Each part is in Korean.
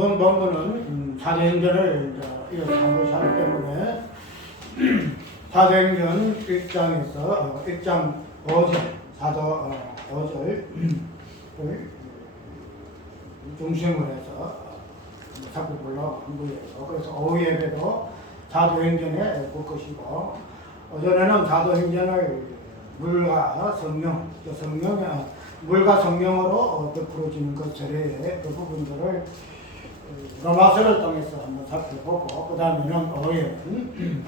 이번 본문은 사도행전을 이어서 한번 하기 때문에 사도행전 1장에서 1장 5절 사도 5절을 중심으로 해서 살펴보려고 한 거예요. 그래서 오후 예배도 사도행전에 볼 것이고 오전에는 사도행전을 물과 성령, 물과 성령으로 베풀어지는 그 절의 그 부분들을 로마서를 통해서 한번 살펴보고 그 다음에는 오후에는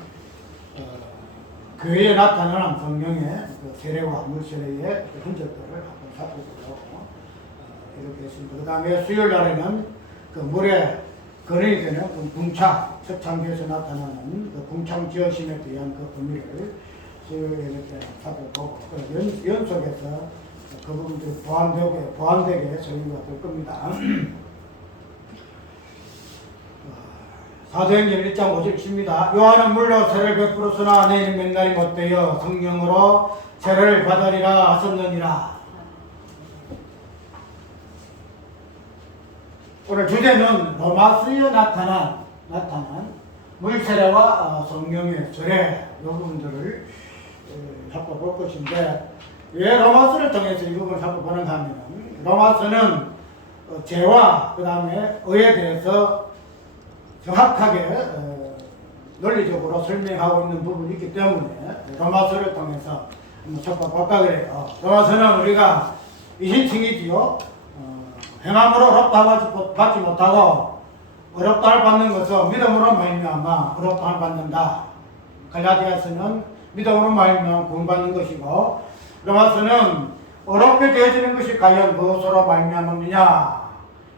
교회에 나타나는 성령의 그 세례와 물세례의 그 흔적들을 한번 살펴보려고 이렇게 했습니다. 그 다음에 수요일 날에는 그 물에 근원이 되는 그 궁창, 석창교에서 나타나는 그 궁창 지어심에 대한 그 의미를 수요일에 이렇게 살펴보고 연속해서 그 부분들이 보완되게 설교가 될 겁니다. 사도행전 1장 5절입니다. 요한은 물로 세를 베풀었으나 너희는 맨날이 못되어 성령으로 세를 받으리라 하셨느니라. 오늘 주제는 로마서에 나타난 물세례와 성령의 세례 이 부분들을 살펴볼 것인데 왜 로마서를 통해서 이 부분을 살펴보는가 하면 로마서는 죄와 그 다음에 의에 대해서 정확하게 논리적으로 설명하고 있는 부분이 있기 때문에 로마서를 통해서 한번 살펴볼까 그래요. 로마서는 우리가 이신칭이지요. 행함으로 어렵다 받지 못하고 어렵다를 받는 것은 믿음으로 말미암아 어렵다를 받는다. 갈라디아서는 믿음으로 말미암아 구원받는 것이고 로마서는 어렵게 되어지는 것이 과연 무엇으로 말미암느냐,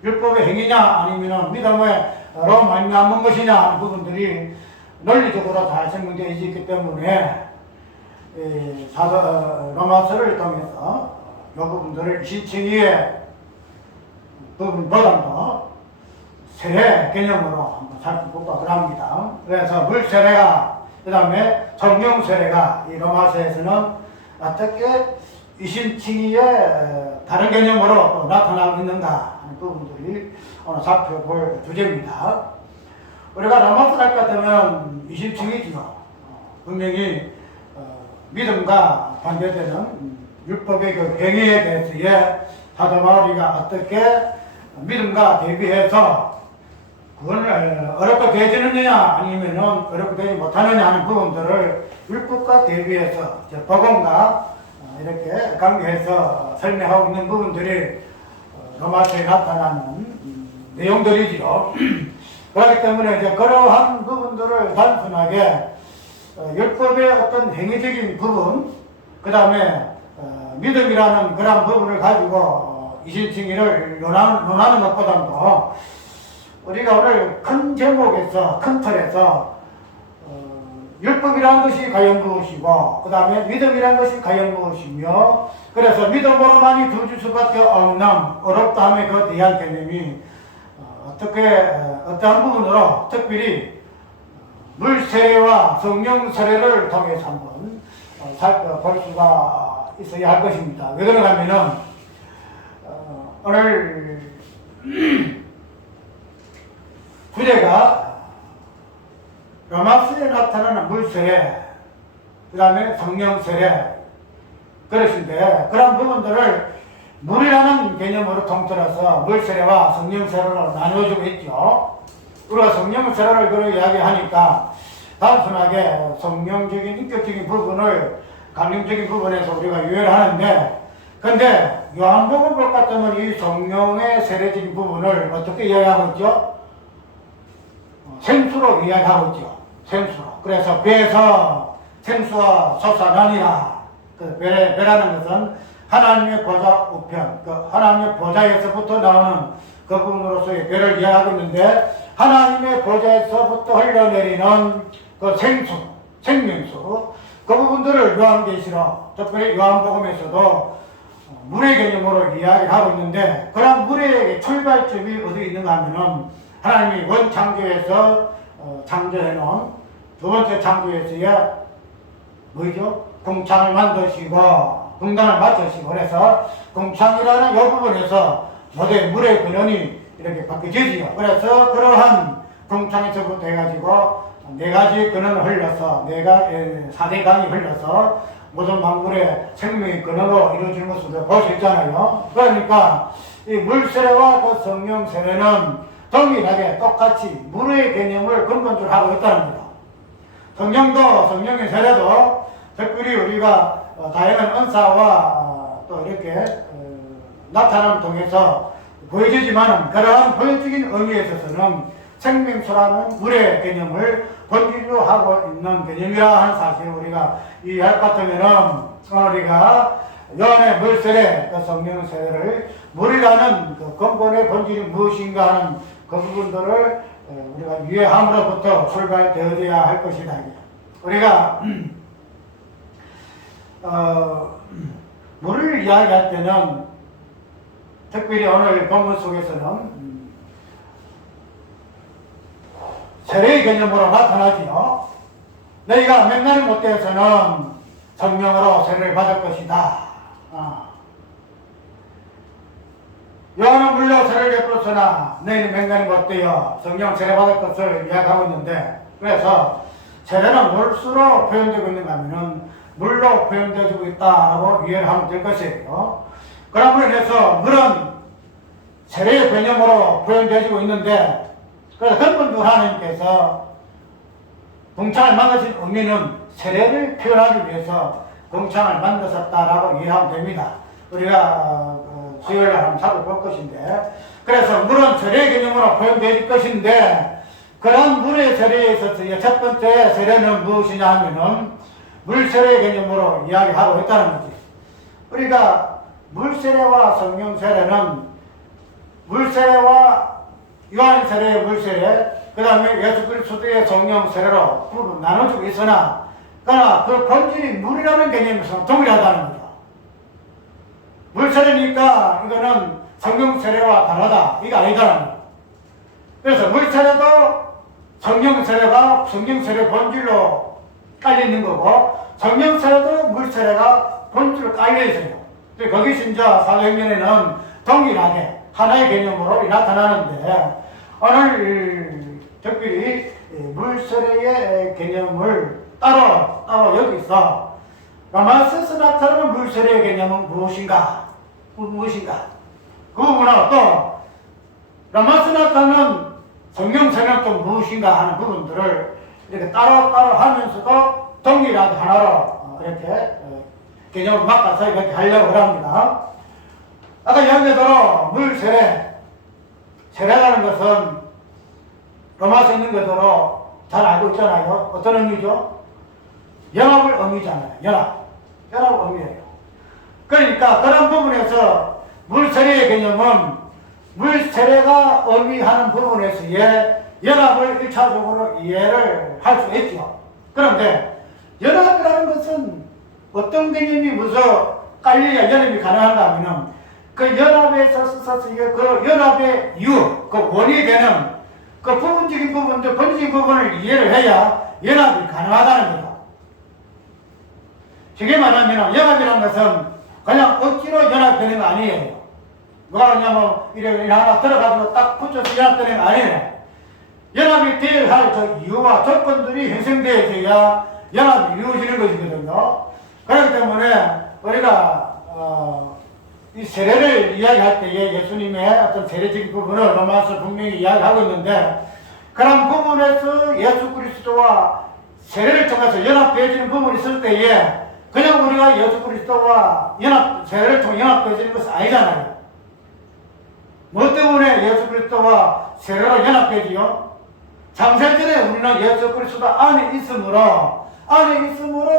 율법의 행위냐 아니면 믿음으로 말미암은 것이냐 하는 부분들이 논리적으로 잘 설명되어 있기 때문에 로마서를 통해서 이 부분들을 신칭의의 부분보다도 세례 개념으로 한번 살펴볼까 그럽니다. 그래서 물세례가 그 다음에 성령세례가 이 로마서에서는 어떻게 이신칭의의 다른 개념으로 나타나고 있는가 하는 부분들이 오늘 살펴볼 주제입니다. 우리가 로마서 갈 것 같으면 이신칭의지요. 분명히 믿음과 반대되는 율법의 그 행위에 대해서의 사도 바울이가 어떻게 믿음과 대비해서 그걸 어렵게 되지느냐 아니면 어렵게 되지 못하느냐 하는 부분들을 율법과 대비해서 복음과 이렇게 관계해서 설명하고 있는 부분들이 로마서에 나타나는 내용들이지요. 그렇기 때문에 이제 그러한 부분들을 단순하게 율법의 어떤 행위적인 부분, 그 다음에 믿음이라는 그런 부분을 가지고 이신칭의를 논하는 것보다도 우리가 오늘 큰 제목에서, 큰 틀에서 율법이라는 것이 과연 무엇이고 그 다음에 믿음이라는 것이 과연 무엇이며 그래서 믿음으로만이 두줄 수밖에 없는 어렵다 함에 그 대한 개념이 어떠한 부분으로 특별히 물세례와 성령세례를 통해서 한번 살펴볼 수가 있어야 할 것입니다. 왜 그런가 하면은 오늘 주제가 로마서에 나타나는 물세례, 그 다음에 성령세례 그것인데 그런 부분들을 물이라는 개념으로 통틀어서 물세례와 성령세례로 나누어주고 있죠. 우리가 성령세례를 그렇게 이야기하니까 단순하게 성령적인 인격적인 부분을 감정적인 부분에서 우리가 유예를 하는데 근데 요한복음 볼 것 같으면 이 성령의 세례적인 부분을 어떻게 이야기하고 있죠? 생수로 이야기하고 있죠. 생수로. 그래서 배에서 생수가 솟아나니라. 그 배라는 것은 하나님의 보좌 우편, 그 하나님의 보좌에서부터 나오는 그 부분으로서의 배를 이야기하고 있는데 하나님의 보좌에서부터 흘러내리는 그 생수, 생명수 그 부분들을 요한계시록, 특별히 요한복음에서도 물의 개념으로 이야기를 하고 있는데 그런 물의 출발점이 어디 있는가 하면은 하나님이 원창조에서 창조해놓은 두 번째 창조에서의 뭐죠? 궁창을 만드시고 궁단을 맞추시고 그래서 궁창이라는 이 부분에서 모두 물의 근원이 이렇게 바뀌어지지요. 그래서 그러한 동창에서부터 해가지고 네 가지 근원을 흘러서 사대 강이 흘러서 모든 만물의 생명의 근원으로 이루어지는 것을 볼 수 있잖아요. 그러니까 이 물세례와 그 성령 세례는 동일하게 똑같이 물의 개념을 근본적으로 하고 있다는 겁니다. 성령도 성령의 세례도 특별히 우리가 다양한 은사와 또 이렇게 나타남을 통해서 보여지지만 그러한 보여지긴 의미에 있어서는 생명수라는 물의 개념을 본질로 하고 있는 개념이라 하는 사실을 우리가 이해할 것 같으면은 우리가 요한의 물세례, 그 성령 세례를 물이라는 그 근본의 본질이 무엇인가 하는 그 부분들을 우리가 이해함으로부터 출발되어야 할 것이다. 우리가 물을 이야기할 때는 특별히 오늘 본문 속에서는 세례의 개념으로 나타나지요. 너희가 맹랑이 못되어서는 성령으로 세례를 받을 것이다. 요한은 물로 세례를 베풀었으나 너희는 맹랑이 못되어 성령 세례 받을 것을 이야기하고 있는데, 그래서 세례는 물수로 표현되고 있는가 하면은 물로 표현되고 있다라고 이해를 하면 될 것이에요. 그러므로 인해서 물은 세례의 개념으로 표현되고 있는데, 그래서 근본적으로 하나님께서 동창을 만드신 의미는 세례를 표현하기 위해서 동창을 만드셨다라고 이해하면 됩니다. 우리가 수요일날 한번 살펴볼 것인데, 그래서 물은 세례의 개념으로 표현될 것인데, 그런 물의 세례에 있어서 첫 번째 세례는 무엇이냐 하면은 물세례의 개념으로 이야기하고 있다는 거지. 우리가 물세례와 성령 세례는 물세례와 요한 세례의 물세례, 그 다음에 예수 그리스도의 성령 세례로 나눠지고 있으나, 그러나 그 본질이 물이라는 개념에서 동일하다는 거죠. 물세례니까 이거는 성령 세례와 다르다, 이거 아니다는 거죠. 그래서 물세례도 성령 세례가 성령 세례 본질로 깔려 있는 거고, 성령 세례도 물세례가 본질로 깔려 있어요. 거기 이제 사도행전에는 동일하게 하나의 개념으로 나타나는데, 오늘 특별히 물세례의 개념을 따로 여기서 로마서에서 나타나는 물세례의 개념은 무엇인가? 그 부분은 또 로마서에 나타나는 성령 세례는 또 무엇인가 하는 부분들을 이렇게 따로 하면서도 동일하게 하나로 이렇게 개념을 바꿔서 이렇게 하려고 합니다. 아까 이야기대로 세례라는 것은 로마서에 있는 것으로 잘 알고 있잖아요. 어떤 의미죠? 연합을 의미잖아요. 연합을 의미해요. 그러니까 그런 부분에서 물세례의 개념은 물세례가 의미하는 부분에서의 연합을 1차적으로 이해를 할 수 있죠. 그런데 연합이라는 것은 어떤 개념이 무슨 깔려야 연합이 가능한가 하면은 그 연합에서 그 연합의 이유, 그 원이 되는 그 부분적인 부분들, 본질적인 부분을 이해를 해야 연합이 가능하다는 거죠. 쉽게 말하면 연합이라는 것은 그냥 억지로 연합되는 거 아니에요. 누가 그냥 이래 하나 들어가지고 딱 붙여서 연합되는 거 아니에요. 연합이 되어야 할 그 이유와 조건들이 형성되어야 연합이 이루어지는 것이거든요. 그렇기 때문에 우리가 이 세례를 이야기할 때에 예수님의 어떤 세례적인 부분을 로마서 분명히 이야기하고 있는데, 그런 부분에서 예수 그리스도와 세례를 통해서 연합되어지는 부분이 있을 때에 그냥 우리가 예수 그리스도와 세례를 통해 연합되어지는 것은 아니잖아요. 뭐 때문에 예수 그리스도와 세례로 연합되지요? 창세전에 우리는 예수 그리스도 안에 있으므로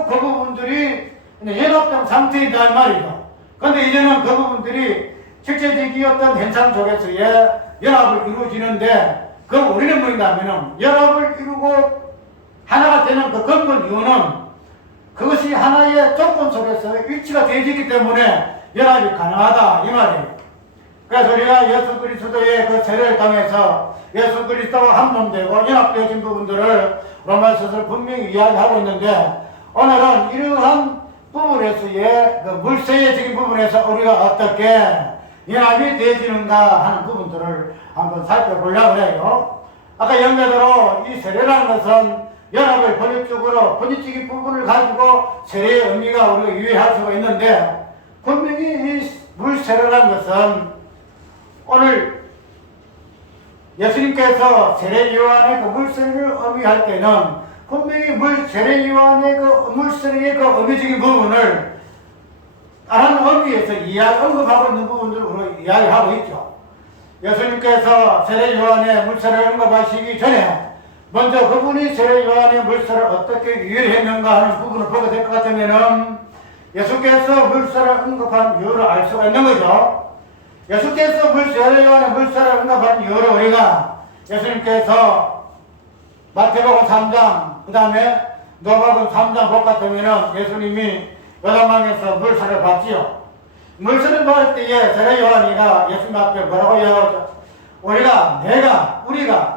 그 부분들이 연합된 상태이다 말이죠. 그런데 이제는 그 부분들이 실제적이었던 현상 속에서의 연합을 이루어지는데, 그 우리는 뭐인가 하면은 연합을 이루고 하나가 되는 그 근본 이유는 그것이 하나의 조건 속에서 일치가 되어지기 때문에 연합이 가능하다 이 말이에요. 그래서 우리가 예수 그리스도의 그 세례를 통해서 예수 그리스도와 한 몸 되고 연합되어진 부분들을 로마서에서 분명히 이야기하고 있는데, 오늘은 이러한 부분에서의 그 물세례적인 부분에서 우리가 어떻게 연합이 되어지는가 하는 부분들을 한번 살펴보려고 해요. 아까 연계대로 이 세례라는 것은 연합을 본질적인 부분을 가지고 세례의 의미가 우리가 유의할 수가 있는데, 분명히 이 물세례라는 것은 오늘 예수님께서 세례 요한의 그 물세례를 의미할 때는 분명히 세례 요한의 그 물세례의 그 의미적인 부분을 다른 의미에서 언급하고 있는 부분들을 우리가 이야기하고 있죠. 예수님께서 세례 요한의 물세례를 언급하시기 전에 먼저 그분이 세례 요한의 물세례를 어떻게 유일했는가 하는 부분을 보게 될 것 같으면은 예수께서 물세례를 언급한 이유를 알 수가 있는 거죠. 예수께서 세례 요한의 물세례를 언급한 이유를 우리가 예수님께서 마태복음 3장 그 다음에 누가복음 3장 볼 것 같으면은 예수님이 요단강에서 물세례를 받지요. 물세례를 받을 때에 세례 요한이가 예수님 앞에 뭐라고 이야기하죠?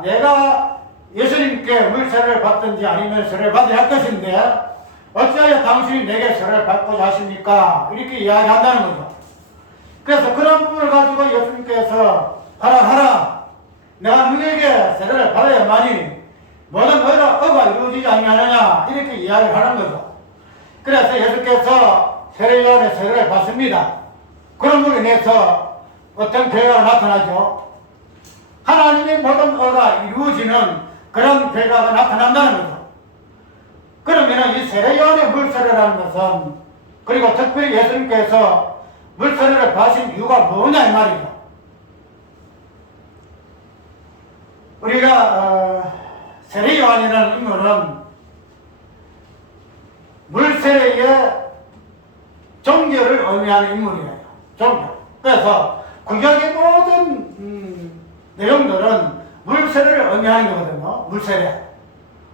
내가 예수님께 물세례를 받든지 아니면 세례를 받아야 할 것인데 어찌하여 당신이 내게 세례를 받고자 하십니까? 이렇게 이야기한다는 거죠. 그래서 그런 부분을 가지고 예수님께서 하라 내가 너에게 세례를 받아야만이 모든 의가 이루어지지 아니하느냐 이렇게 이야기를 하는 거죠. 그래서 예수께서 세례 요한의 세례를 받습니다. 그런 분으로 인해서 어떤 결과가 나타나죠. 하나님의 모든 의가 이루어지는 그런 결과가 나타난다는 거죠. 그러면 이 세례 요한의 물세례라는 것은, 그리고 특별히 예수님께서 물세례를 받으신 이유가 뭐냐 이 말이죠. 우리가 세례 요한이라는 인물은 물세례의 종교를 의미하는 인물이에요. 종교. 그래서 구약의 모든 내용들은 물세례를 의미하는 거거든요. 물세례.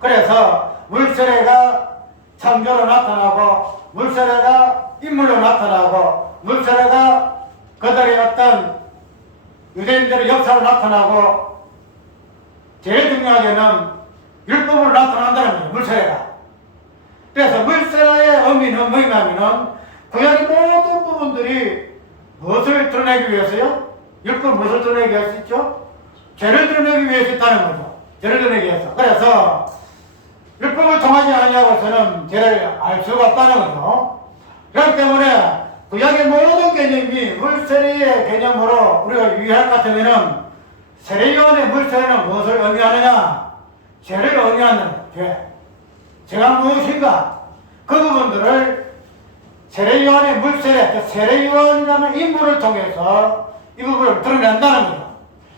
그래서 물세례가 창조로 나타나고, 물세례가 인물로 나타나고, 물세례가 그들의 어떤 유대인들의 역사로 나타나고, 제일 중요하게는 율법으로 나타난다는 거예요. 물세례가. 그래서 물세례의 의미는 뭐냐면은 구약의 모든 부분들이 무엇을 드러내기 위해서요? 율법 무엇을 드러내기 위해서 있죠? 죄를 드러내기 위해서 있다는 거죠. 죄를 드러내기 위해서. 그래서 율법을 통하지 아니하고서는 죄를 알 수가 없다는 거죠. 그렇기 때문에 구약의 모든 개념이 물세례의 개념으로 우리가 유의할 것 같으면은 세례 요한의 물세례는 무엇을 의미하느냐? 죄를 의미하는 죄. 죄가 무엇인가? 그 부분들을 세례 요한의 물세례, 그 세례 요한이라는 인물을 통해서 이 부분을 드러낸다는 거죠.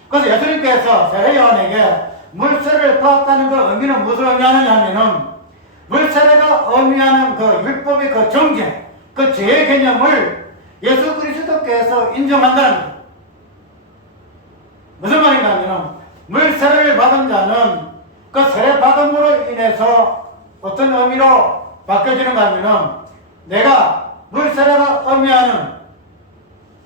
그래서 예수님께서 세례 요한에게 물세례를 받았다는 그 의미는 무엇을 의미하느냐 하면은 물세례가 의미하는 그 율법의 그 정죄, 그 죄의 개념을 예수 그리스도께서 인정한다는 거죠. 무슨 말인가 하면은 물세례를 받은 자는 그 세례 받음으로 인해서 어떤 의미로 바뀌어지는가 하면은 내가 물세례가 의미하는,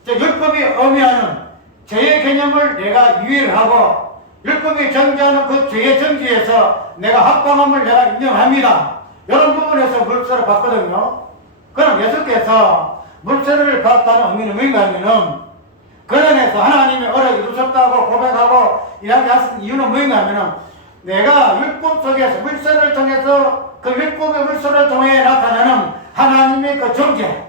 율법이 의미하는 죄의 개념을 내가 유의를 하고 율법이 정죄하는 그 죄의 정죄에서 내가 합당함을 내가 인정합니다. 이런 부분에서 물세례를 받거든요. 그럼 예수께서 물세례를 받았다는 의미는 뭔가 하면은 그 안에서 하나님의 은혜를 이루셨다고 고백하고 이야기하신 이유는 뭔가 하면은 내가 율법 속에서 물세례를 통해서 그 율법의 물세례를 통해 나타나는 하나님의 그 정죄,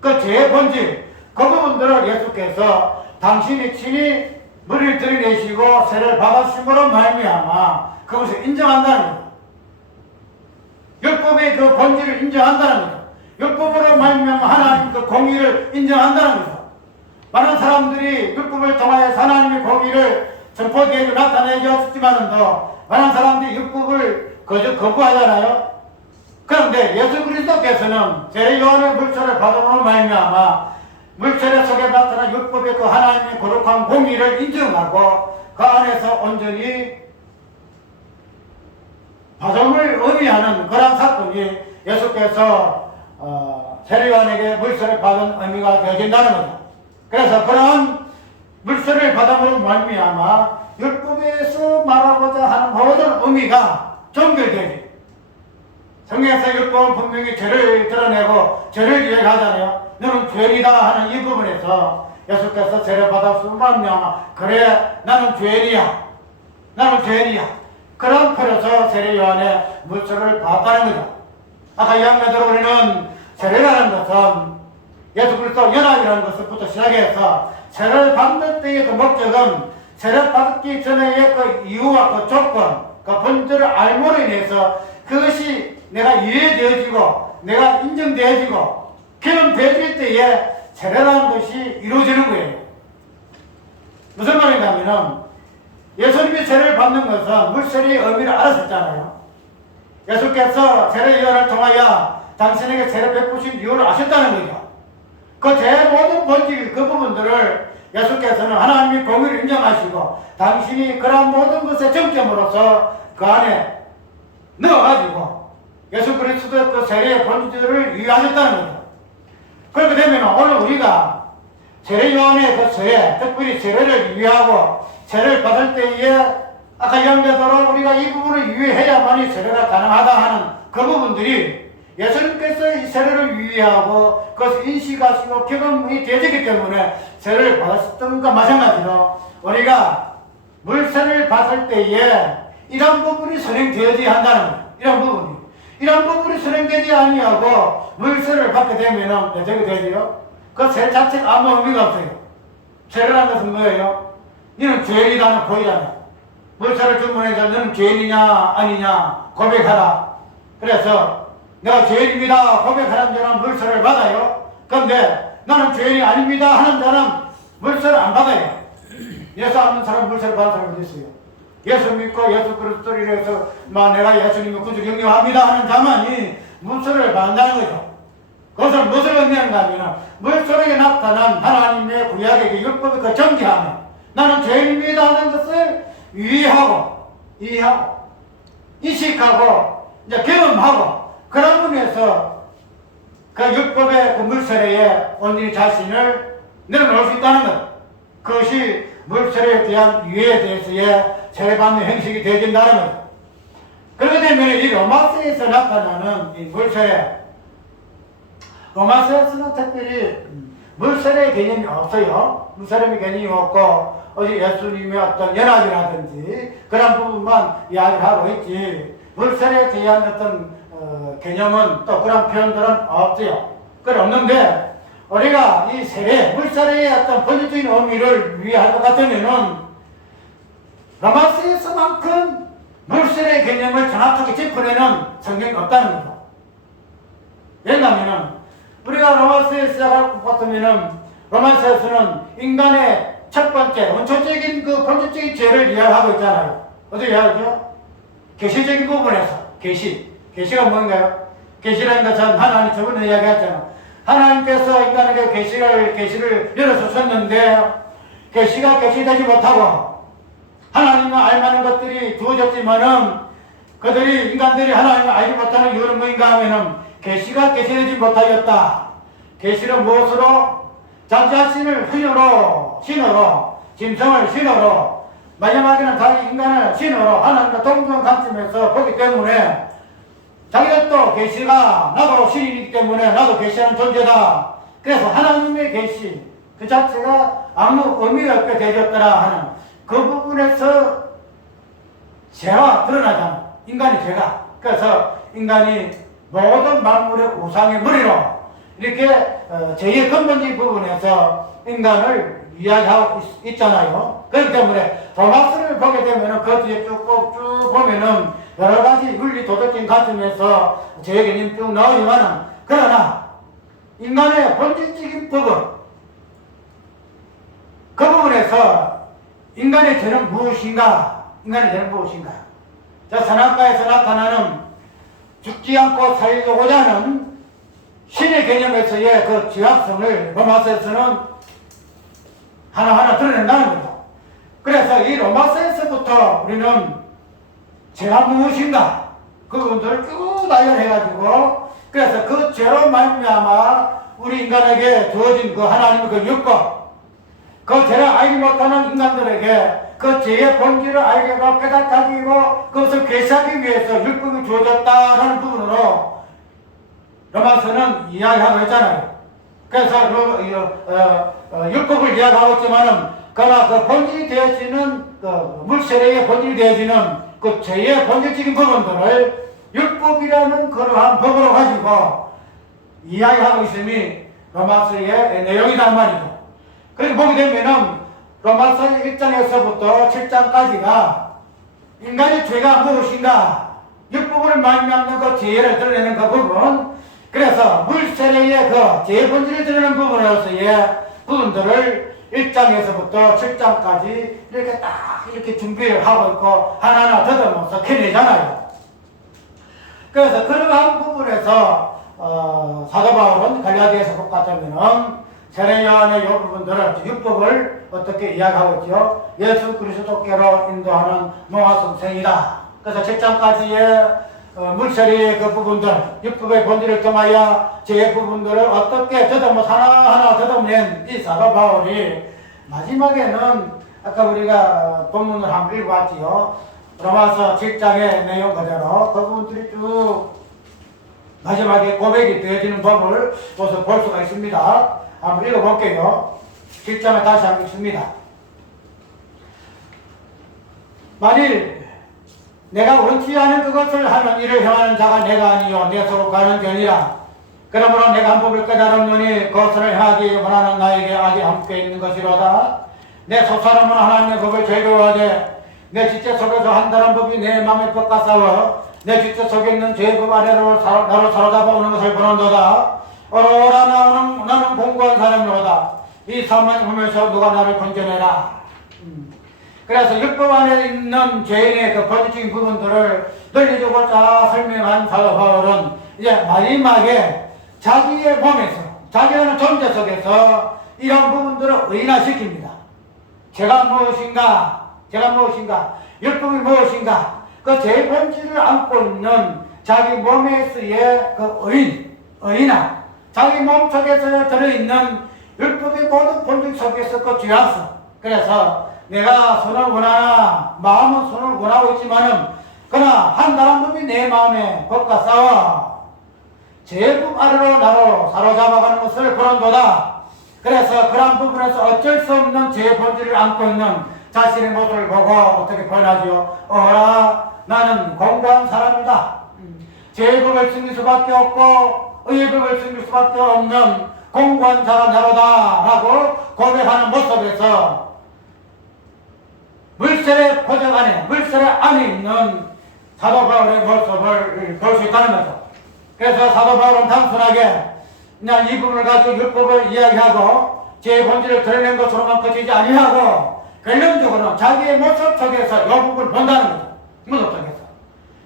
그 죄의 본질, 그 부분들을 예수께서 당신이 친히 물을 들이내시고 세례를 받았음으로 말미암아 그것을 인정한다는 거예요. 율법의 그 본질을 인정한다는 거예요. 율법으로 말미암아 하나님 그 공의를 인정한다는 거죠. 많은 사람들이 율법을 통하여 하나님의 공의를 선포되고 나타내줬지만은도 많은 사람들이 율법을 거부하잖아요. 그런데 예수 그리스도께서는 세례 요한의 물세례를 받음으로 말미암아 물세례 속에 나타난 율법의 그 하나님의 거룩한 공의를 인정하고 그 안에서 온전히 받음을 의미하는 그런 사건이 예수께서 세례 요한에게 물세례를 받은 의미가 되어진다는 거죠. 그래서 그런 물세례를 받음으로 말미암아 율법에서 말하고자 하는 모든 의미가 종결되지. 성경에서 율법은 분명히 죄를 드러내고 죄를 이야기하잖아요. 너는 죄이다 하는 이 부분에서 예수께서 세례받았으면 말미암아 그래 나는 죄인이야. 나는 죄인이야. 그런 표로서 세례 요한의 물서를 받았다는 거죠. 아까 이야기대로 우리는 세례라는 것은 예수 그리스도 연합이라는 것부터 시작해서 세례를 받는 때의 그 목적은 세례 받기 전에의 그 이유와 그 조건, 그 본질을 알므로 인해서 그것이 내가 이해되어지고 내가 인정되어지고 경험되어질 때에 세례라는 것이 이루어지는 거예요. 무슨 말인가 하면은 예수님이 세례를 받는 것은 물세례의 의미를 알았었잖아요. 예수께서 세례 요한을 통하여 당신에게 세례 베푸신 이유를 아셨다는 거죠. 그 제 모든 본질 그 부분들을 예수께서는 하나님의 공의를 인정하시고 당신이 그러한 모든 것의 정점으로서 그 안에 넣어가지고 예수 그리스도의 그 세례의 본질을 이해하셨다는 거죠. 그렇게 되면 오늘 우리가 세례 요한의 그 세례, 특별히 세례를 이해하고 세례를 받을 때에 아까 이야기대로 우리가 이 부분을 이해해야만이 세례가 가능하다 하는 그 부분들이 예수님께서 이 세례를 이해하고 그것을 인식하시고 경험이 되기 때문에 세례를 받았던 것과 마찬가지로 우리가 물세례를 받을 때에 이런 부분이 선행되어야 한다는 거예요. 이런 부분이 선행되지 아니하고 물세례를 받게 되면은 어떻게 되죠? 그 세례 자체가 아무 의미가 없어요. 세례라는 것은 뭐예요? 너는 죄인이라는 보이잖아요. 물세례를 주문해서 너는 죄인이냐 아니냐 고백하라. 그래서 내가 죄인입니다 고백하는 자는 물세례를 받아요. 그런데 나는 죄인이 아닙니다 하는 자는 물세례를 안 받아요. 예수 믿는 사람 물세례를 받은 사람이 어디 있어요? 예수 믿고 예수 그리스도를 위해서 내가 예수님을 구주 경영합니다 하는 자만이 물세례를 받는다는 거죠. 그것은 무엇을 의미하는가 하면 물세례에 나타난 하나님의 구약의 율법의 그 정죄함, 나는 죄인입니다 하는 것을 이해하고 인식하고 이제 경험하고 그런 분에서 그 율법의 그 물세례에 온전히 자신을 내려놓을 수 있다는 것. 그것이 물세례에 대한 이해에 대해서의 세례받는 형식이 되어진다는 것. 그렇게 되면 이 로마서에서 나타나는 이 물세례, 로마서에서는 특별히 물세례의 개념이 없어요. 물세례의 개념이 없고 어제 예수님의 어떤 연합이라든지 그런 부분만 이야기를 하고 있지 물세례에 대한 어떤 개념은 또 그런 표현들은 없어요. 그건 없는데 우리가 이 세례, 물세례의 어떤 본질적인 의미를 이해할 것 같으면은 로마서에서만큼 물세례의 개념을 정확하게 짚어내는 성경이 없다는 거죠. 왜냐하면은 우리가 로마서에 시작할 것 같으면은 로마서에서는 인간의 첫 번째 원초적인 그 본질적인 죄를 이야기하고 있잖아요. 어떻게 이야기하죠? 계시적인 부분에서 계시가 뭔가요? 계시라는 것은 하나님 저번에 이야기했잖아요. 하나님께서 인간에게 계시를 열어서 줬는데 계시가 계시되지 못하고 하나님을 알만한 것들이 주어졌지만은 그들이 인간들이 하나님을 알지 못하는 이유는 뭔가 하면은 계시가 계시되지 못하였다. 계시는 무엇으로? 자기 자신을 신으로 짐승을 신으로 마지막에는 자기 인간을 신으로 하나님과 동등한 관점에서 보기 때문에 자기들도 계시가 나도 신이기 때문에 나도 계시하는 존재다. 그래서 하나님의 계시 그 자체가 아무 의미가 없게 되었더라 하는 그 부분에서 죄가 드러나잖아. 인간의 죄가. 그래서 인간이 모든 만물의 우상의 머리로 이렇게 죄의 근본적인 부분에서 인간을 이야기하고 있잖아요. 그렇기 때문에 로마서를 보게 되면 그 뒤에 쭉 보면은 여러 가지 윤리 도덕적인 관점에서 죄의 개념이 쭉 나오지만은 그러나 인간의 본질적인 부분 그 부분에서 인간의 죄는 무엇인가? 자, 선악과에서 나타나는 죽지 않고 살려고자 하는 신의 개념에서의 그 죄악성을 로마서에서는 하나하나 드러낸다는 거죠. 그래서 이 로마서에서부터 우리는 죄가 무엇인가 그 부분들을 쭉 나열해가지고 그래서 그 죄로 말미암아 우리 인간에게 주어진 그 하나님의 그 율법 그 죄를 알지 못하는 인간들에게 그 죄의 본질을 알게 하고 깨닫게 하고 그것을 계시하기 위해서 율법이 주어졌다는 부분으로 로마서는 이야기하고 있잖아요. 그래서 율법을 이야기하고 있지만은 그러나 그 본질이 되어지는 물세례의 본질이 되어지는 그 죄의 본질적인 부분들을 율법이라는 그러한 법으로 가지고 이야기하고 있음이 로마서의 내용이란 말이죠. 그래서 보게 되면은 로마서 1장에서부터 7장까지가 인간의 죄가 무엇인가, 율법을 말미암는 그 죄를 드러내는 그 부분, 그래서 물세례의 그 죄의 본질을 드러내는 부분으로서의 부분들을 1장에서부터 7장까지 이렇게 딱 이렇게 준비를 하고 있고 하나하나 더듬어서 캐내잖아요. 그래서 그러한 부분에서 사도 바울은 갈라디아서 복 같으면은 세례 요한의 이 부분들을 율법을 어떻게 이야기하고 있죠? 예수 그리스도께로 인도하는 노아성생이다. 그래서 7장까지의 물세례의 그 부분들, 율법의 본질을 통하여 죄의 부분들을 어떻게 하나하나 더듬낸 이 사도 바울이 마지막에는 아까 우리가 본문을 한번 읽어봤지요. 로마서 7장의 내용 그대로 그 부분들이 쭉 마지막에 고백이 되어지는 법을 볼 수가 있습니다. 한번 읽어볼게요. 7장을 다시 한번 읽습니다. 만일 내가 원치 않은 그것을 하는 일을 행하는 자가 내가 아니요 내 속하는 견이라. 그러므로 내가 한 법을 깨달았노니 그것을 행하기 원하는 나에게 아직 함께 있는 것이로다. 내 속사람은 하나님의 법을 즐거워하되 내 지체 속에서 한다는 법이 내 마음의 법과 싸워 내 지체 속에 있는 죄의 법 아래로 나를 사로잡아 오는 것을 보는도다. 오라 나는 공고한 사람이로다. 이 사망을 보면서 누가 나를 건져내라. 그래서 율법 안에 있는 죄인의 그 본질적인 부분들을 논리적으로 설명한 사도 바울은 이제 마지막에 자기의 몸에서, 자기라는 존재 속에서 이런 부분들을 의인화시킵니다. 죄가 무엇인가? 율법이 무엇인가? 그 죄의 본질을 안고 있는 자기 몸에서의 그 의인화. 자기 몸 속에서 들어있는 율법의 모든 본질 속에서 그 죄악성. 그래서 내가 선을 원하나 마음은 선을 원하고 있지만은 그러나 한다는 법이 내 마음에 법과 싸워 죄법 아래로 나로 사로잡아가는 것을 보는도다. 그래서 그러한 부분에서 어쩔 수 없는 죄의 본질을 안고 있는 자신의 모습을 보고 어떻게 표현하죠? 어라 나는 공고한 사람이다. 죄의 법을 숨길 수밖에 없고 의의 법을 숨길 수밖에 없는 공고한 자가 나로다 라고 고백하는 모습에서 물세례 포장 안에, 물세례 안에 있는 사도 바울의 모습을 볼 수 있다는 거죠. 그래서 사도 바울은 단순하게 그냥 이 부분을 가지고 율법을 이야기하고 죄의 본질을 드러낸 것으로만 그치지 아니하고 결론적으로 자기의 모습 속에서 이 부분을 본다는 거죠. 모습 속에서.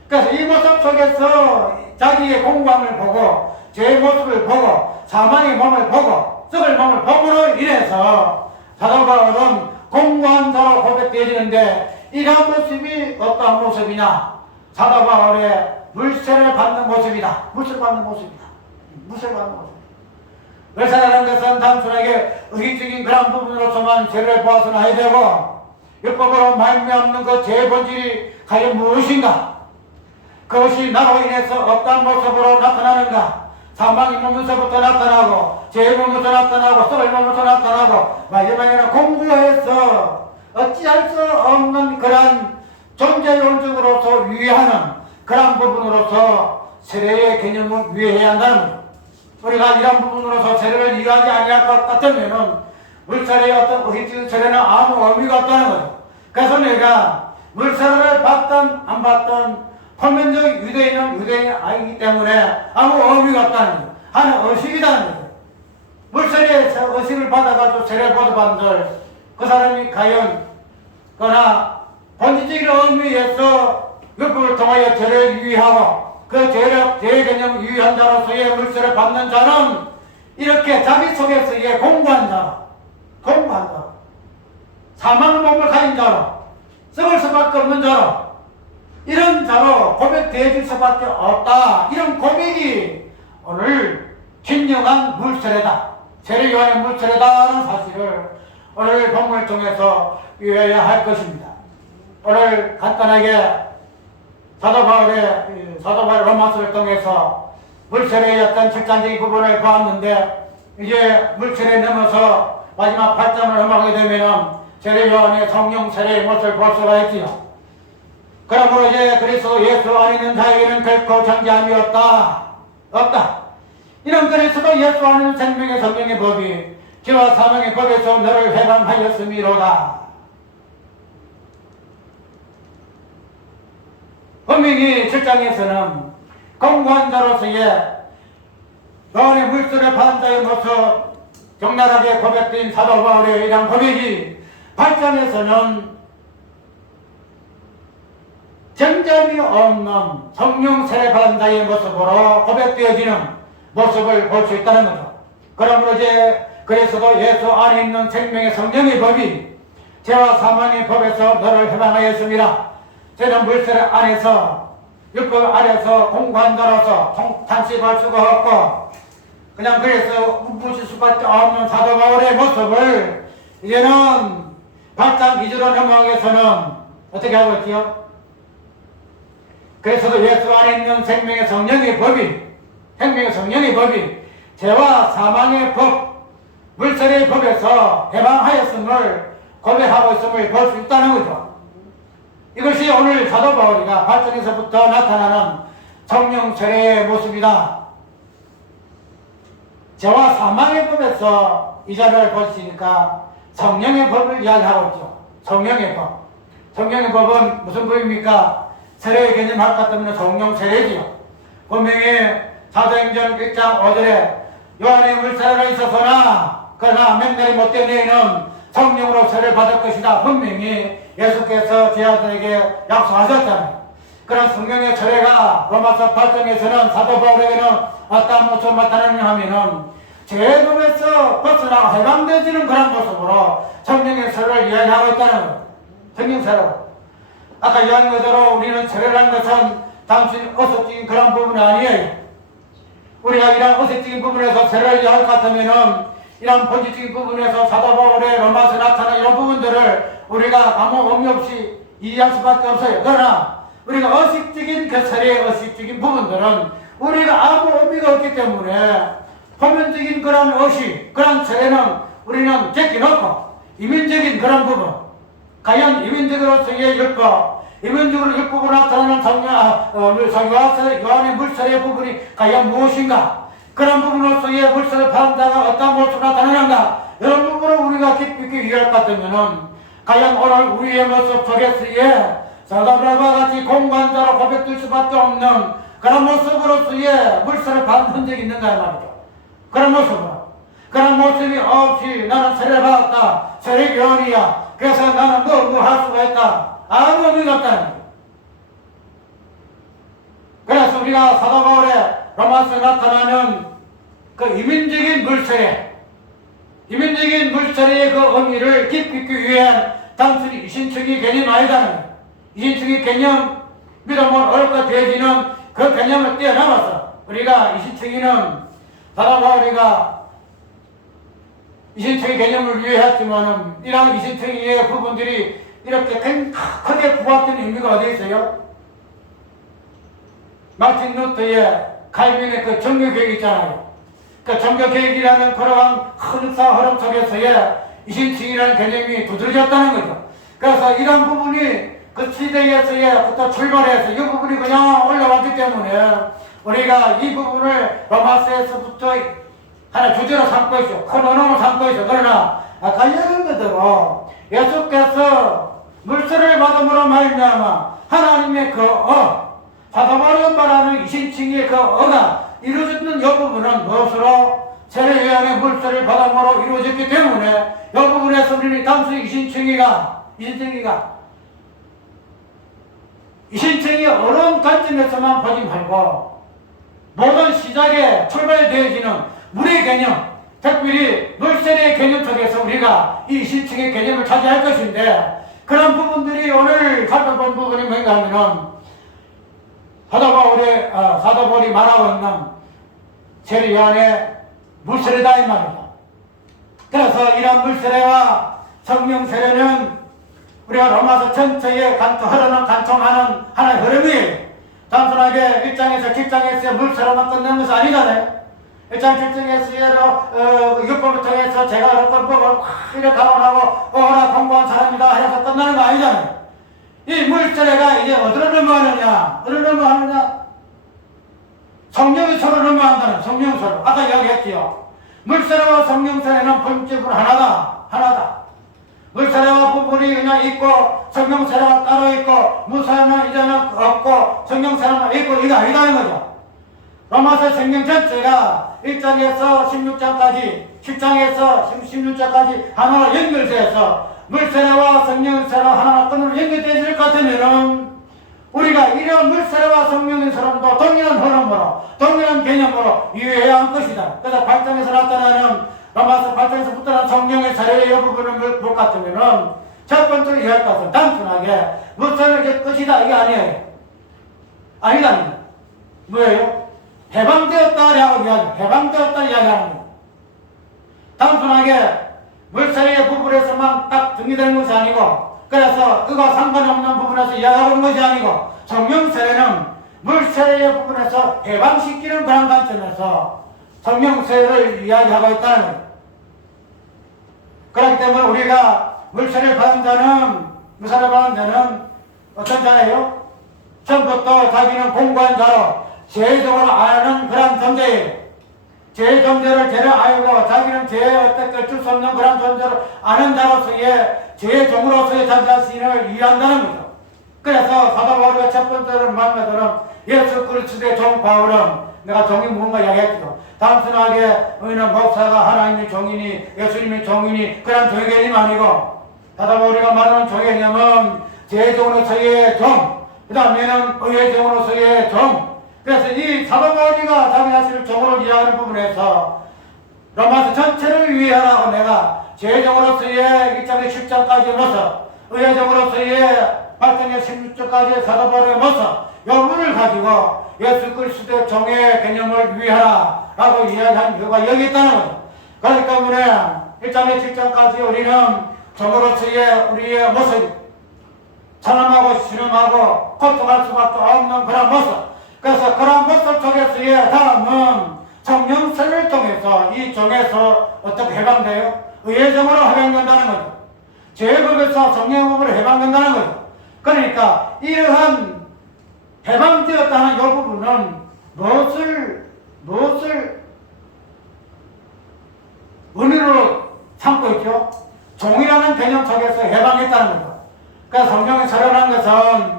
그래서 이 모습 속에서 자기의 공고함을 보고 죄의 모습을 보고 사망의 몸을 보고 썩을 몸을 봄으로 인해서 사도 바울은 공고한 자로 고백되어지는데 이러한 모습이 어떠한 모습이냐? 사도 바울의 물세를 받는 모습이다. 물세를 받는 모습이다. 물세라는 것은 단순하게 의식적인 그런 부분으로서만 죄를 보아서는 아니 되고 율법으로 말미암는 그 죄의 본질이 과연 무엇인가? 그것이 나로 인해서 어떠한 모습으로 나타나는가? 사망이 몸에서부터 나타나고 죄의 몸부터 나타나고 썩을 몸부터 나타나고 마지막에는 공부해서 어찌할 수 없는 그런 존재 요적으로서 유의하는 그런 부분으로서 세례의 개념을 유의해야 한다는 거죠. 우리가 이런 부분으로서 세례를 이해하지 아니할 것 같으면은 물세례의 어떤 의식적인 세례는 아무 의미가 없다는 거죠. 그래서 내가 물세례를 받든 안 받든 표면적 유대인은 유대인이 아니기 때문에 아무 의미가 없다는 거예요. 하는 의식이라는 거예요. 물세례에서 의식을 받아가지고 세례 받아반들 그 사람이 과연 그러나 본질적인 의미에서 율법을 통하여 죄를 유의하고 그 죄의 개념을 유의한 자로서의 물세를 받는 자는 이렇게 자기 속에서의 공부한 자로 사망의 몸을 가진 자로 썩을 수밖에 없는 자로 이런 자로 고백되어질 수밖에 없다. 이런 고백이 오늘 진정한 물세례다. 세례 요한의 물세례다라는 사실을 오늘 본문을 통해서 이해해야 할 것입니다. 오늘 간단하게 사도 바울의 로마서를 통해서 물세례의 어떤 직관적인 부분을 보았는데 이제 물체를 넘어서 마지막 8장을 넘어가게 되면은 세례 요한의 성령 세례의 모습을 볼 수가 있지요. 그러므로 이제 그리스도 예수 안에 있는 자에게는 결코 정죄함이 없다. 이런 그리스도 예수 안에 있는 생명의 성령의 법이 죄와 사망의 법에서 너를 해방하였음이로다. 분명히 7장에서는 공고한 자로서의 요한의 물질을 받은 자의 모습 적나라하게 고백된 사도 바울의 이러한 고백이 8장에서는 정점이 없는 성령 세례 받은 자의 모습으로 고백되어지는 모습을 볼 수 있다는 거죠. 그러므로 이제 그래서도 예수 안에 있는 생명의 성령의 법이 죄와 사망의 법에서 너를 해방하였습니다. 저는 물세례 안에서 율법 안에서 공고한 자로서 탄식할 수가 없고 그냥 그래서 웃으실 수밖에 없는 사도 바울의 모습을 이제는 8장 2절로 넘어가기에서는 어떻게 하고 있지요? 그래서도 예수 안에 있는 생명의 성령의 법이 죄와 사망의 법, 물세례의 법에서 해방하였음을 고백하고 있음을 볼 수 있다는 거죠. 이것이 오늘 사도 바울이가 8장에서부터 나타나는 성령 세례의 모습이다. 죄와 사망의 법에서 이 자를 보시니까 성령의 법을 이야기하고 있죠. 성령의 법. 성령의 법은 무슨 법입니까? 세례의 개념 할 것 같으면 성령 세례지요. 분명히 사도행전 1장 5절에 요한의 물세례가 있어서나 그러나 몇 날이 못된 너희는 성령으로 세례를 받을 것이다. 분명히 예수께서 제자들에게 약속하셨잖아요. 그런 성령의 세례가 로마서 8장에서는 사도 바울에게는 어떤 모습을 나타내느냐 하면은 죄의 법에서 벗어나고 해방되어지는 그런 모습으로 성령의 세례를 이야기하고 있다는 거예요. 성령 세례로. 아까 이야기한 그대로 우리는 세례라는 것은 단순히 어설적인 그런 부분이 아니에요. 우리가 이런 어설적인 부분에서 세례를 이야기할 것 같으면은 이런 본질적인 부분에서 사도 바울의 로마서 나타난 이런 부분들을 우리가 아무 의미 없이 이해할 수밖에 없어요. 그러나 우리가 의식적인 그 세례의 의식적인 부분들은 우리가 아무 의미가 없기 때문에 표면적인 그런 의식, 그런 세례는 우리는 제껴놓고 이면적인 그런 부분, 과연 이면적으로서의 율법, 이면적으로 율법으로 나타나는 요한의 물세례의 부분이 과연 무엇인가? 그런 부분으로서의 물세례 받은 자가 어떤 모습으로 나타나는가? 이런 부분을 우리가 깊이 있게 이해할 것 같으면은 과연 오늘 우리의 모습 속에서의 사도바울과 같이 공관자로 고백될 수밖에 없는 그런 모습으로서의 물세례를 받은 흔적이 있는가 이 말이죠. 그런 모습으로. 그런 모습이 없이 나는 세례를 받았다. 세례 교환이야. 그래서 나는 뭐 할 수가 있다. 아무 의미가 없다는 거예요. 그래서 우리가 사도 바울의 로마서에 나타나는 그 이민적인 물세례의 그 의미를 깊이 있기 위한 단순히 이신청의 개념이 아니다는 거예요. 이신청의 개념, 믿음을 얻고 되어지는 그 개념을 뛰어넘어서 우리가 이신청의는 사도 바울이가 이신청의 개념을 이해했지만은 이런 이신청의의 부분들이 이렇게 크게 부각된 의미가 어디 있어요? 마틴 루터의 칼빈의 그 종교개혁 있잖아요. 그 종교개혁이라는 그러한 큰 흐름 속에서의 이신청이라는 개념이 두드러졌다는 거죠. 그래서 이런 부분이 그 시대에서부터 출발해서 이 부분이 그냥 올라왔기 때문에 우리가 이 부분을 로마서에서부터 하나 주제로 삼고 있죠. 큰 언어로 삼고 있죠. 그러나 아까 얘기한 그대로 예수께서 물세례를 받음으로 말미암아 하나님의 그 사도 바울이 말하는 이신칭의 그 어가 이루어졌는 이 부분은 무엇으로? 세례 요한의 물세례를 받음으로 이루어졌기 때문에 이 부분에서 우리는 단순히 이신칭이 어려운 관점에서만 보지 말고 모든 시작에 출발되어지는 물의 개념, 특별히 물세례의 개념 속에서 우리가 이 이신칭의 개념을 차지할 것인데 그런 부분들이 오늘 살펴본 부분이 뭔가 하면은 사도 바울이 말하고 있는 세례 요한의 물세례다 이 말이다. 그래서 이런 물세례와 성령 세례는 우리가 로마서 전체에 관통하는 하나의 흐름이에요. 단순하게 1장에서 7장에서 물세례만 끝낸 것이 아니잖아요. 1장 7장에서 율법을 통해서 제가 어떤 법을 이렇게 가원하고 오라 공부한 사람이다 해서 끝나는 거 아니잖아요. 이 물세례가 이제 어디로 넘어가느냐? 어디로 넘어가느냐? 성령이 서로 넘어간다는 성령 서로. 아까 이야기했지요. 물세례와 성령세례는 본질적으로 하나다. 물세례와 부분이 그냥 있고 성령세례가 따로 있고 무세례는 이제는 없고 성령세례는 있고 이게 아니다는 거죠. 로마서 성경 전체가 1장에서 16장까지 10장에서 16장까지 하나로 연결돼서 물세례와 성령세례가 하나가 끈으로 연결되어질 것 같으면은 우리가 이런 물세례와 성령의 사람도 동일한 흐름으로 동일한 개념으로 이해해야 할 것이다. 그래서 8장에서 나타나는 로마서 8장에서부터 나타나는 성령의 세례의 부분을 볼 것 같으면은 첫 번째로 이해할 것은 단순하게 물세례의 끝이다 이게 아니에요. 아니다. 뭐예요? 해방되었다라고 이야기, 해방되었다 이야기하는 거예요. 단순하게 물세례의 부분에서만 딱 정리되는 것이 아니고, 그래서 그와 상관이 없는 부분에서 이야기하는 것이 아니고, 성령세례는 물세례의 부분에서 해방시키는 그런 관점에서 성령세례를 이야기하고 있다는 거예요. 그렇기 때문에 우리가 물세례를 받은 자는, 물세례를 받은 자는 어떤 자예요? 처음부터 자기는 공고한 자로 죄적으로 아는 그런 존재예요. 죄의 존재를 죄를 알고 자기는 죄에 어떻게 줄 수 없는 그런 존재를 아는 자로서의 죄의 종으로서의 자기 자신을 이해한다는 거죠. 그래서 사도 바울이 첫 번째로 말하자면 예수 그리스도의 종 바울은 내가 종이 무언가 이야기했죠. 단순하게 우리는 목사가 하나님의 종이니 예수님의 종이니 그런 종의 개념이 아니고 사도 바울이가 말하는 종의 개념은 죄의 종으로서의 종, 그 다음에는 의의 종으로서의 종. 그래서 이 사도 바울이가 자기 자신을 종으로 이해하는 부분에서 로마서 전체를 이해하라고 내가 죄의 종으로서의 1장의 10장까지 넣어서 의의 종으로서의 8장의 16장까지 사도 바울의 모습 이 부분을 가지고 예수 그리스도의 종의 개념을 위하라 라고 이야기한 이유가 여기 있다는 거예요. 그렇기 때문에 1장의 7장까지 우리는 종으로서의 우리의 모습 찬양하고 신음하고 고통할 수밖에 없는 그런 모습, 그래서 그런 모습 속에서의 다음은 성령세례를 통해서 이 종에서 어떻게 해방돼요? 의의 종으로 해방된다는 거죠. 죄법에서 성령법으로 해방된다는 거죠. 그러니까 이러한 해방되었다는 이 부분은 무엇을 은혜로 삼고 있죠? 종이라는 개념 속에서 해방했다는 거죠. 그러니까 성령이 세례라는 것은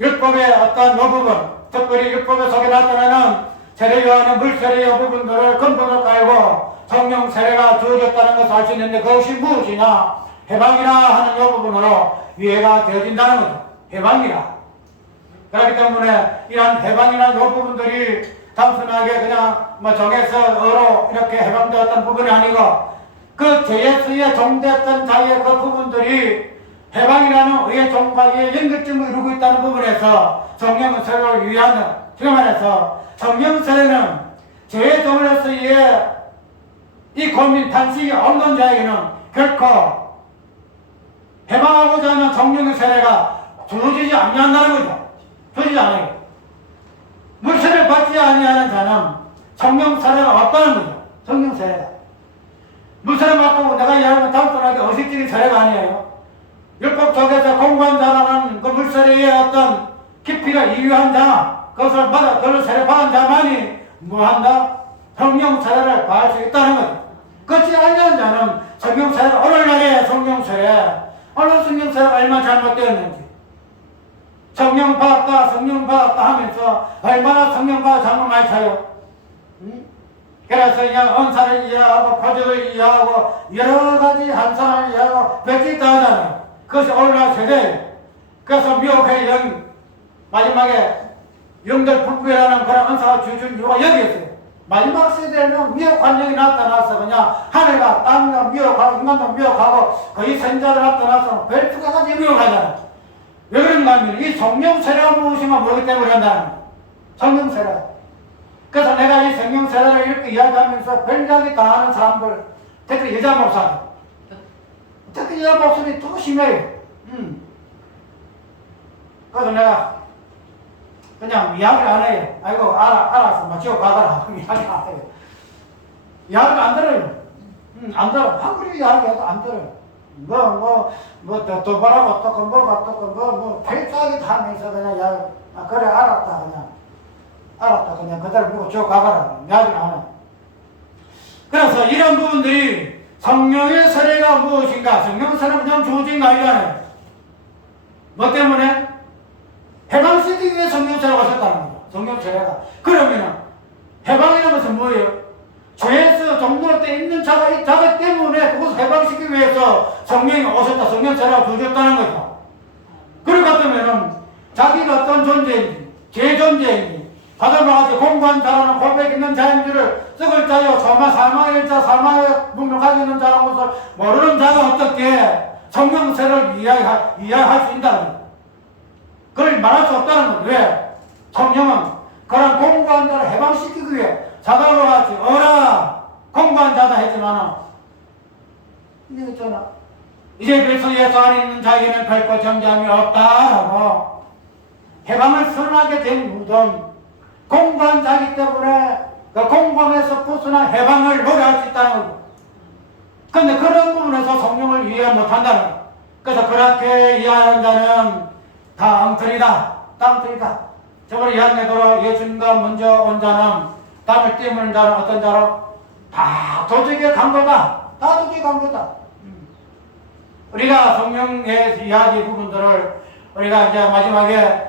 율법의 어떤 이 부분, 특별히 율법의 속에 나타나는 세례 요한의 물세례의 부분들을 근본을 깔고 성령 세례가 주어졌다는 것을 알 수 있는데 그것이 무엇이냐? 해방이라 하는 이 부분으로 이해가 되어진다는 거죠. 해방이라. 그렇기 때문에 이러한 해방이라는 이 부분들이 단순하게 그냥 정해서 어로 이렇게 해방되었던 부분이 아니고 그 죄의 종되었던 자의 그 부분들이 해방이라는 의의 종과의 연결점을 이루고 있다는 부분에서 성령 세례를 위하는, 지금 말해서 성령 세례는 죄의 종으로서의 이 고민, 단식이 없는 자에게는 결코 해방하고자 하는 성령의 세례가 주어지지 않는다는 거죠. 주어지지 않아요. 물세례를 받지 아니하는 자는 성령 세례가 없다는 거죠. 성령 세례가. 물세례 받고 내가 이야기하면 단순하게 의식적인 세례가 아니에요. 율법 속에서 공부한 자라는 그 물세례의 어떤 깊이를 이유한 자, 그것을 받아, 그걸 세례받은 자만이 뭐한다? 성령 세례를 받을 수 있다는 거죠. 그렇지 않는 자는 성령 세례를 오늘날의 성령 세례, 오늘 성령 세례가 얼마나 잘못되었는지, 성령 받았다 하면서 얼마나 성령 받아 잘못 많이 차요. 그래서 그냥 언사를 이해하고 표적을 이해하고 여러 가지 한사를 이해하고 몇개 있다 하잖아요. 그것이 오늘날 세대예요. 그래서 미혹의 마지막에 영들 불구해라는 그런 은사가 주준 이유가 여기 있어요. 마지막 세대에는 미혹 관령이 나타나서 그냥 하늘과 땅과 미혹하고 인간도 미혹하고 거의 선자들 나타나서 별수가 가지 미혹하잖아요. 왜 그런가 하면 이 성령 세례가 무엇인가 모르기 때문에 한다는 거예요. 성령 세례. 그래서 내가 이 성령 세례를 이렇게 이야기하면서 별장이 당하는 사람들, 특히 여자 목사, 특히 여자 목소리 더 심해요. 그래서 내가 그냥 이야기를 안 해요. 아이고, 알아서 뭐 지옥 가거라. 이야기 안 해요. 이야기를 안 들어요. 안 들어. 아무리 이야기해도 안 들어요. 도발하고 어떻고, 별싸기 다 하면서 그냥, 그래, 알았다, 그냥 그대로 보고 쭉 가거라. 이야기를 안 해. 그래서 이런 부분들이 성령의 세례가 무엇인가? 성령 세례는 그냥 조직이 아니잖아요. 뭐 때문에? 해방시키기 위해 성령 세례가 왔었다는 거죠. 성령 세례가. 그러면 해방이라는 것은 뭐예요? 죄에서 종로할 때 있는 자가 때문에 그것을 해방시키기 위해서 성령이 오셨다. 성령 세례가 주어졌다는 거죠. 그럴 것 같으면 자기가 어떤 존재인지, 제 존재인지, 바다바가지 공부한 자라는 고백 있는 자인지를 썩을 자요, 사망의 자, 사망의 문명 가지고 있는 자라는 것을 모르는 자가 어떻게 성령 세례를 이해할 수 있다는 거예요. 그걸 말할 수 없다는 거예요. 왜? 성령은 그런 공부한 자를 해방시키기 위해 자다와 같이 어라 공부한 자다 했지만 이게 있잖아. 이제 그리스도 예수 안에 있는 자에게는 결코 정죄함이 없다라고 해방을 선언하게 된 무덤 공부한 자이기 때문에 그 공부함에서 벗어난 해방을 노래할 수 있다는 거죠. 그런데 그런 부분에서 성령을 이해 못한다는 거예요. 그래서 그렇게 이해하는 자는 다 엉터리다. 땀터리다. 저걸 이해하도록 예수님과 먼저 온 자는 땀을 띄우는 자는 어떤 자로? 다 도적의 강도다. 다 도적의 강도다. 우리가 성령의 이야기 부분들을 우리가 이제 마지막에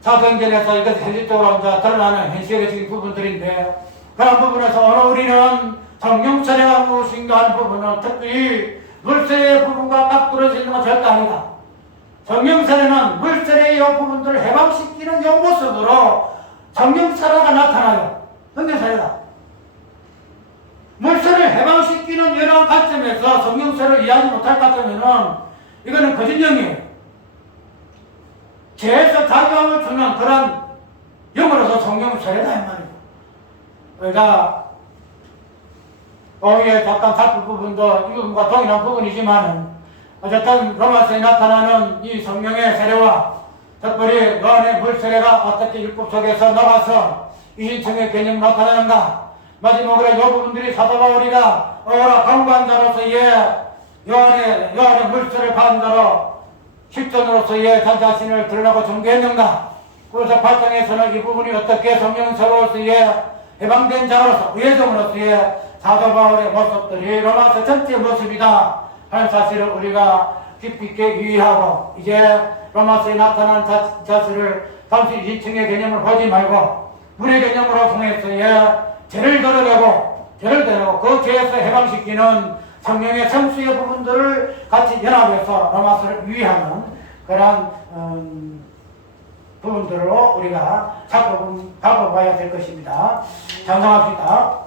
사도행전에서 이것이 현실적으로 이제 드러나는 현실적인 부분들인데 그런 부분에서 오늘 우리는 성령 세례가 무엇인가 하는 부분은 특별히 물세례의 부분과 딱 떨어져 있는 건 절대 아니다. 성령 세례는 물세례의 이 부분들을 해방시키는 이 모습으로 성령 세례가 나타나요. 성령 세례다. 물세례를 해방시키는 이러한 관점에서 성령 세례를 이해하지 못할 것 같으면은 이거는 거짓령이에요. 죄에서 자유함을 주는 그런 영으로서 성령 세례다 이 말이에요. 우리가 오후에 잠깐 살필 부분도 이 부분과 동일한 부분이지만은 어쨌든 로마서에 나타나는 이 성령의 세례와 특별히 요한의 물세례가 어떻게 율법 속에서 나와서 이신청의 개념이 나타나는가 마지막으로 이 부분들이 사도 바울이가 어라 강구한 자로서의 요한의 물세례를 받은 자로 실존으로서의 자 자신을 드러나고 존귀했는가. 그래서 8장에서는 이 부분이 어떻게 성령서로서의 해방된 자로서 의회종으로서의 사도 바울의 모습들이 로마서 전체 모습이다 하는 사실을 우리가 깊이 있게 유의하고 이제 로마서에 나타난 자수를 단순히 이층의 개념을 보지 말고 물의 개념으로 통해서의 죄를 드러내고 그 죄에서 해방시키는 성령의 성수의 부분들을 같이 연합해서 로마서를 유의하는 그런 부분들로 우리가 잡아봐야 될 것입니다. 장성합시다.